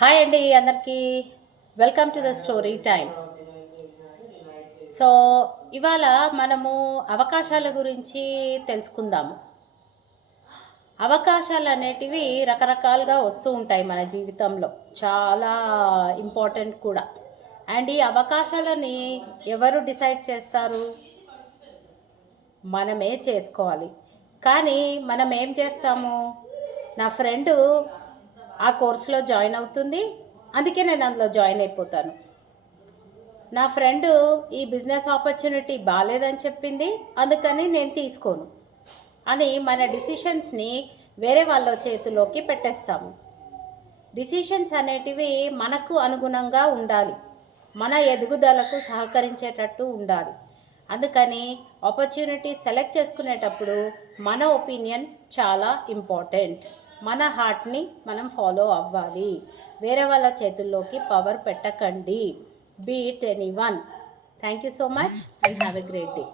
Hi అండి అందరికీ. Welcome to the story time. So ఇవాళ మనము అవకాశాల గురించి తెలుసుకుందాము. అవకాశాలు అనేటివి రకరకాలుగా వస్తూ ఉంటాయి మన జీవితంలో, చాలా ఇంపార్టెంట్ కూడా. అండ్ ఈ అవకాశాలని ఎవరు డిసైడ్ చేస్తారు? మనమే చేసుకోవాలి. కానీ మనం ఏం చేస్తాము? నా ఫ్రెండు ఆ కోర్సులో జాయిన్ అవుతుంది, అందుకే నేను అందులో జాయిన్ అయిపోతాను. నా ఫ్రెండు ఈ బిజినెస్ ఆపర్చునిటీ బాగాలేదని చెప్పింది, అందుకని నేను తీసుకోను అని మన డిసిషన్స్ని వేరే వాళ్ళ చేతిలోకి పెట్టేస్తాము. డిసిషన్స్ అనేటివి మనకు అనుగుణంగా ఉండాలి, మన ఎదుగుదలకు సహకరించేటట్టు ఉండాలి. అందుకని ఆపర్చునిటీ సెలెక్ట్ చేసుకునేటప్పుడు మన ఒపీనియన్ చాలా ఇంపార్టెంట్. మన హార్ట్ని మనం ఫాలో అవ్వాలి. వేరే వాళ్ళ చేతుల్లోకి పవర్ పెట్టకండి. Beat anyone. Thank you so much and have a great day.